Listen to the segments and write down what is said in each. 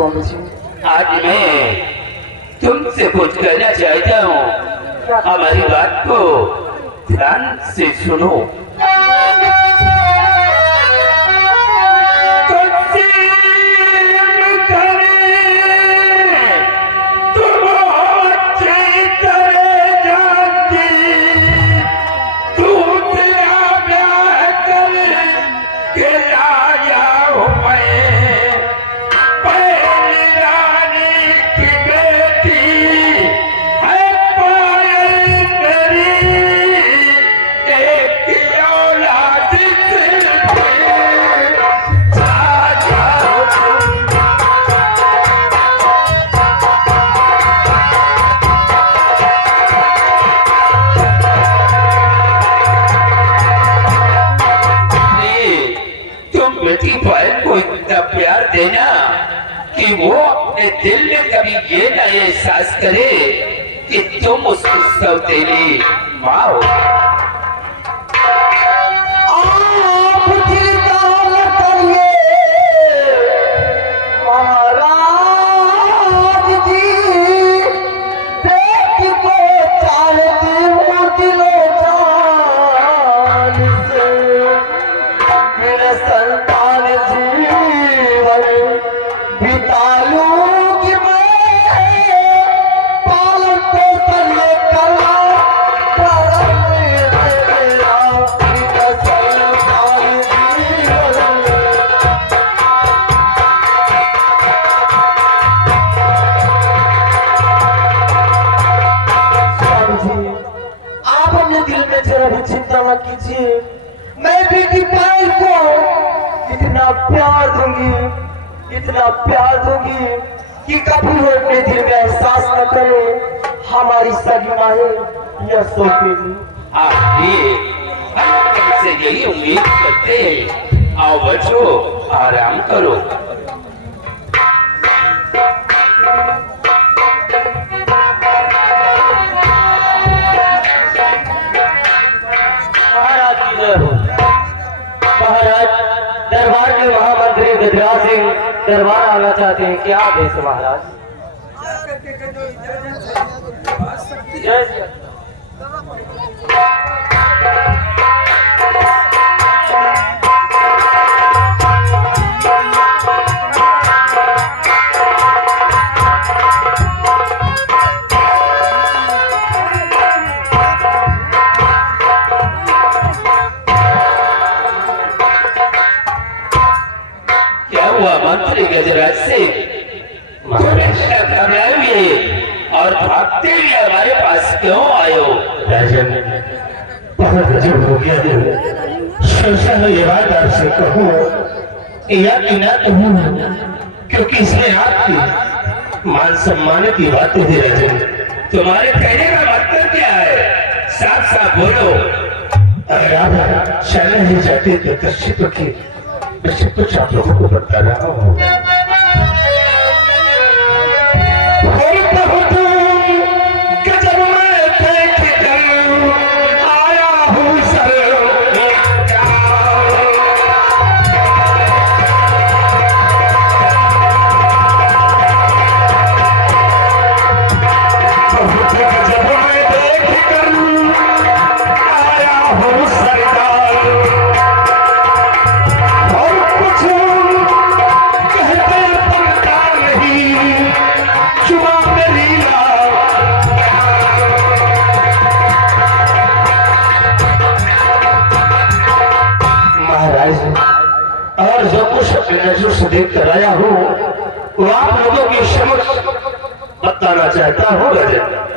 स्वामी जी। आज मैं तुमसे कुछ कहना चाहता हूँ, हमारी बात को ध्यान से सुनो। प्यार देना कि वो अपने दिल में कभी ये ना एहसास करे कि तुम उसकी सौतेली माँ हो। चिंता मत कीजिए, मैं बेटी पायल को इतना प्यार दूंगी कि कभी वो अपने दिल में एहसास न करे हमारी सगी माँ या सोतेली। आप ये हमसे यही उम्मीद करते हैं। आओ बच्चों, आराम करो। महाराज, दरबार के महामंत्री गजराज सिंह दरबार आना चाहते हैं, क्या आदेश है महाराज? मंत्री गजराज सिंह घबराए हुए और भागते हुए हमारे पास क्यों आए हो? राजन, बहुत गजब हो गया है। सोचा है ये बात आपसे कहूँ या कि ना कहूँ, क्योंकि इसमें आपकी मान सम्मान की बातें है। राजन, तुम्हारे कहने का मतलब क्या है? साफ साफ बोलो। अगर आप चलना ही चाहते तो कश्यप की कुछ आप लोगों को बता रहा हूँ। और जो कुछ अपने नजरों से देख कर आया हूँ वो आप लोगों की समझ बताना चाहता हूँ। गजब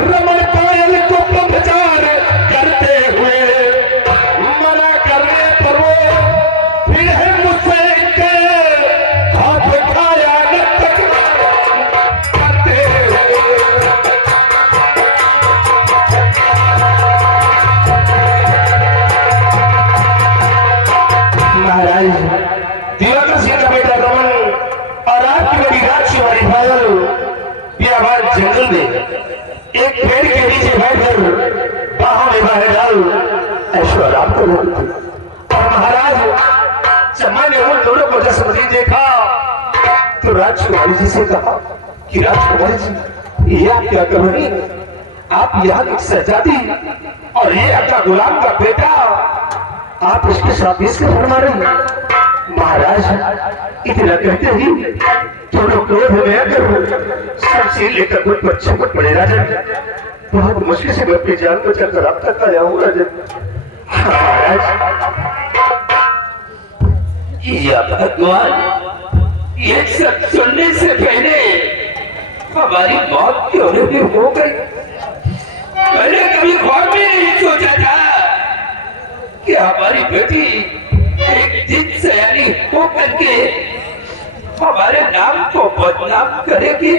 रमन पायल को बियाबान जंगल में एक पेड़ के नीचे बैठकर बाहों में बाहें डाल ऐशो आराम कर रहे थे। और महाराज जब मैंने उन दोनों को जसमती देखा तो राजकुमारी जी से कहा कि राजकुमारी जी ये आप क्या कर रही हैं? आप यहाँ की शहजादी और ये आपका गुलाम का बेटा, आप इसके साथ इसके फरमा रही हैं। महाराज इतना कहते ही दोनों क्रोध में आकर सबसे लेकर मुझ पर छपट पड़े। राजन बहुत मुश्किल से मैं अपनी जान को चलकर अब तक आया हूँ। राजन महाराज या भगवान, ये सब सुनने से पहले हमारी मौत क्यों नहीं हो गई? मैंने कभी ख्वाब में नहीं सोचा था कि हमारी बेटी एक दिन सयानी हो करके हमारे नाम को बदनाम करेगी।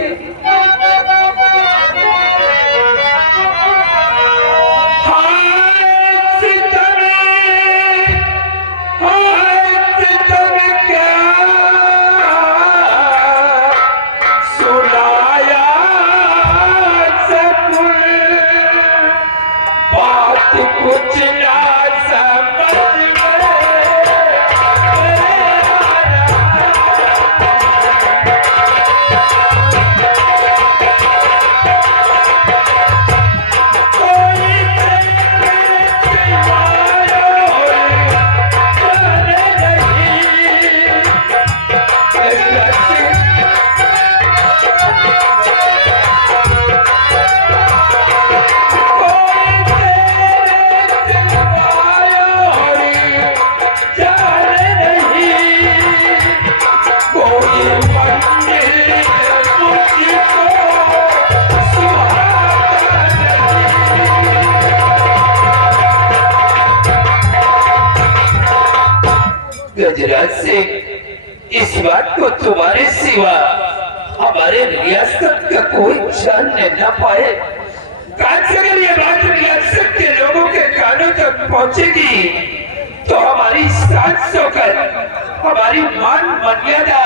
गजराज सिंह, इस बात को तुम्हारे सिवा हमारे रियासत का कोई जानने न पाए। काश अगर ये बात रियासत के लोगों के कानों तक पहुंचेगी तो हमारी सांस होकर हमारी मान मर्यादा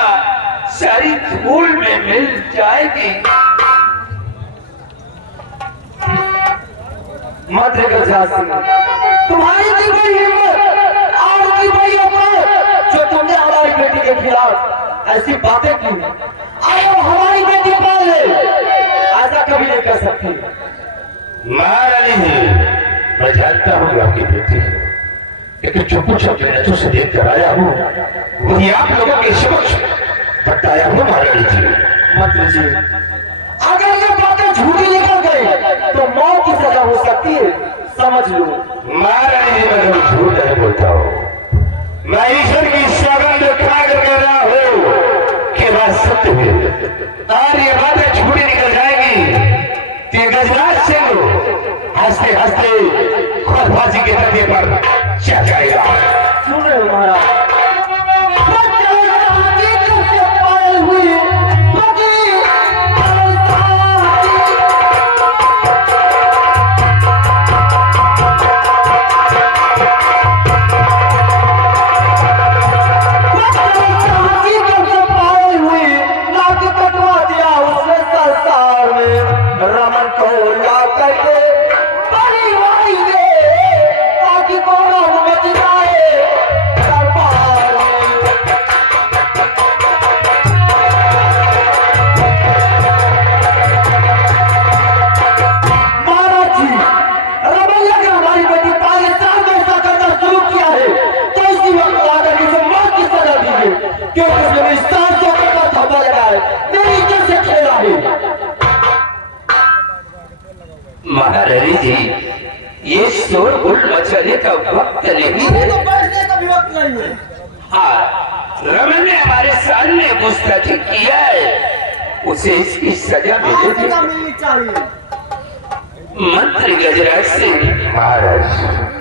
सारी धूल में मिल जाएगी। मंत्री गजराज सिंह, तुम्हारी दी गई हिम्मत और दी गई औकात जो तुमने हमारी बेटी के खिलाफ ऐसी बातें की, और हमारी बेटी पाल ले, ऐसा कभी नहीं कर सकती। महारानी जी, मैं जानता हूँ आपकी बेटी है, लेकिन जो कुछ अपने नजरों से देख कर आया हूँ वही आप लोगों के समक्ष बताया हूँ। महारानी जी, मंत्री जी, अगर ये बातें झूठी निकल गई तो मौत की सजा हो सकती है, समझ लो। महारानी जी, मैं कभी झूठ नहीं बोलता हूँ। मैं ईश्वर की सौगंध खाकर कह रहा हूँ कि बात सत्य है, और ये बातें झूठी निकल जाएगी तो गजराज सिंह हंसते हंसते खुदबाजी के धरती पर चढ़ जाएगा। सुन रहे हो महाराज? महारानी जी, ये शोरगुल मचाने का वक्त नहीं है। हाँ, रमन ने हमारे सामने गुस्ताखी किया है, उसे इसकी सजा मिलेगी। मंत्री गजराज सिंह, महाराज